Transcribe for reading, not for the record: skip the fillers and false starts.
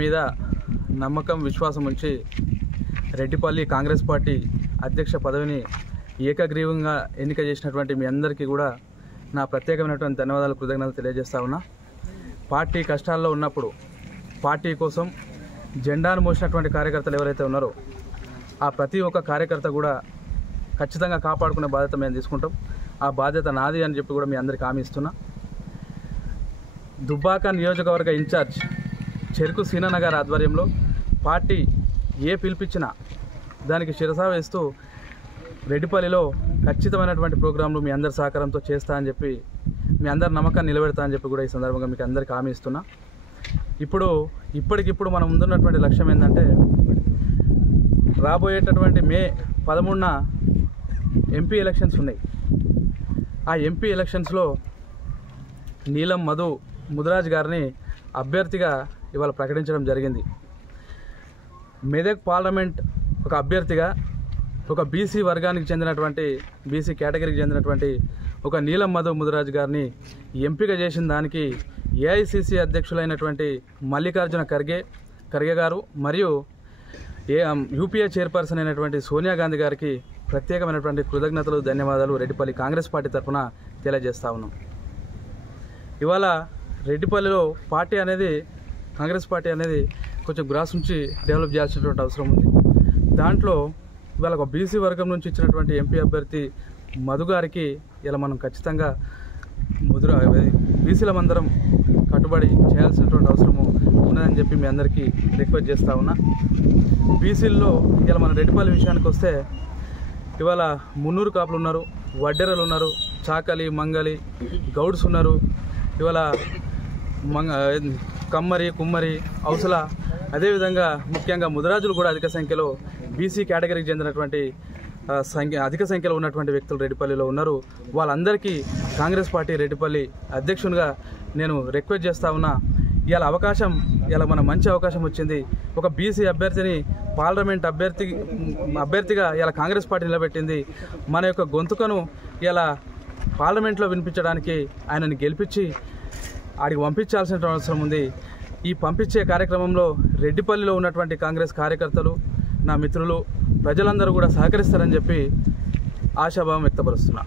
మీద నమ్మకం విశ్వాసం ఉంచి రెడ్డిపల్లి కాంగ్రెస్ పార్టీ అధ్యక్ష పదవిని ఏకగ్రీవంగా ఎన్నిక చేసినటువంటి మీ అందరికీ కూడా నా ప్రత్యేకమైనటువంటి ధన్యవాదాలు కృతజ్ఞతలు తెలియజేస్తా ఉన్నా. పార్టీ కష్టాల్లో ఉన్నప్పుడు పార్టీ కోసం జెండాను మోసినటువంటి కార్యకర్తలు ఎవరైతే ఉన్నారో ఆ ప్రతి ఒక్క కార్యకర్త కూడా ఖచ్చితంగా కాపాడుకునే బాధ్యత మేము తీసుకుంటాం. ఆ బాధ్యత నాది అని చెప్పి కూడా మీ అందరికీ హామీ ఇస్తున్నా. దుబ్బాక నియోజకవర్గ ఇన్ఛార్జ్ చెరుకు సీనన్న గారి ఆధ్వర్యంలో పార్టీ ఏ పిలిపించినా దానికి శిరసా వేస్తూ రెడ్డిపల్లిలో ఖచ్చితమైనటువంటి ప్రోగ్రాంలు మీ అందరి సహకారంతో చేస్తా అని చెప్పి మీ అందరి నమ్మకాన్ని నిలబెడతా అని చెప్పి కూడా ఈ సందర్భంగా మీకు అందరికీ హామీ ఇస్తున్నా. ఇప్పటికిప్పుడు మనం ముందున్నటువంటి లక్ష్యం ఏంటంటే రాబోయేటటువంటి మే 13న ఎంపీ ఎలక్షన్స్ ఉన్నాయి. ఆ ఎంపీ ఎలక్షన్స్లో నీలం ముదిరాజ్ గారిని అభ్యర్థిగా ఇవాళ ప్రకటించడం జరిగింది. మెదక్ పార్లమెంట్ ఒక అభ్యర్థిగా ఒక బీసీ వర్గానికి చెందినటువంటి బీసీ కేటగిరీకి చెందినటువంటి ఒక నీలం ముదిరాజ్ గారిని ఎంపిక చేసిన దానికి ఏఐసిసి అధ్యక్షులైనటువంటి మల్లికార్జున ఖర్గే గారు మరియు యూపీఏ చైర్పర్సన్ అయినటువంటి సోనియా గాంధీ గారికి ప్రత్యేకమైనటువంటి కృతజ్ఞతలు ధన్యవాదాలు రెడ్డిపల్లి కాంగ్రెస్ పార్టీ తరఫున తెలియజేస్తా ఉన్నాం. ఇవాళ రెడ్డిపల్లిలో కాంగ్రెస్ పార్టీ అనేది కొంచెం గ్రాస్ నుంచి డెవలప్ చేయాల్సినటువంటి అవసరం ఉంది. దాంట్లో ఇవాళ ఒక బీసీ వర్గం నుంచి ఇచ్చినటువంటి ఎంపీ అభ్యర్థి మధు గారికి ఇలా మనం ఖచ్చితంగా బీసీలమందరం కట్టుబడి చేయాల్సినటువంటి అవసరము ఉన్నదని చెప్పి మీ అందరికీ రిక్వెస్ట్ చేస్తూ ఉన్నా. బీసీల్లో ఇలా మన రెడ్డిపల్లి విషయానికి వస్తే ఇవాళ మున్నూరు కాపులు ఉన్నారు, వడ్డెరలు ఉన్నారు, చాకలి మంగలి గౌడ్స్ ఉన్నారు, ఇవాళ కమ్మరి కుమ్మరి ఔసల, అదేవిధంగా ముఖ్యంగా ముదిరాజులు కూడా అధిక సంఖ్యలో బీసీ కేటగిరీకి చెందినటువంటి అధిక సంఖ్యలో ఉన్నటువంటి వ్యక్తులు రెడ్డిపల్లిలో ఉన్నారు. వాళ్ళందరికీ కాంగ్రెస్ పార్టీ రెడ్డిపల్లి అధ్యక్షునిగా నేను రిక్వెస్ట్ చేస్తూ ఉన్నా. ఇలా మన మంచి అవకాశం వచ్చింది. ఒక బీసీ అభ్యర్థిని పార్లమెంట్ అభ్యర్థిగా ఇలా కాంగ్రెస్ పార్టీ నిలబెట్టింది. మన యొక్క గొంతుకను ఇలా పార్లమెంట్లో వినిపించడానికి ఆయనని గెలిపించి ఆడికి పంపించాల్సిన అవసరం ఉంది. ఈ పంపించే కార్యక్రమంలో రెడ్డిపల్లిలో ఉన్నటువంటి కాంగ్రెస్ కార్యకర్తలు, నా మిత్రులు, ప్రజలందరూ కూడా సహకరిస్తారని చెప్పి ఆశాభావం వ్యక్తపరుస్తున్నా.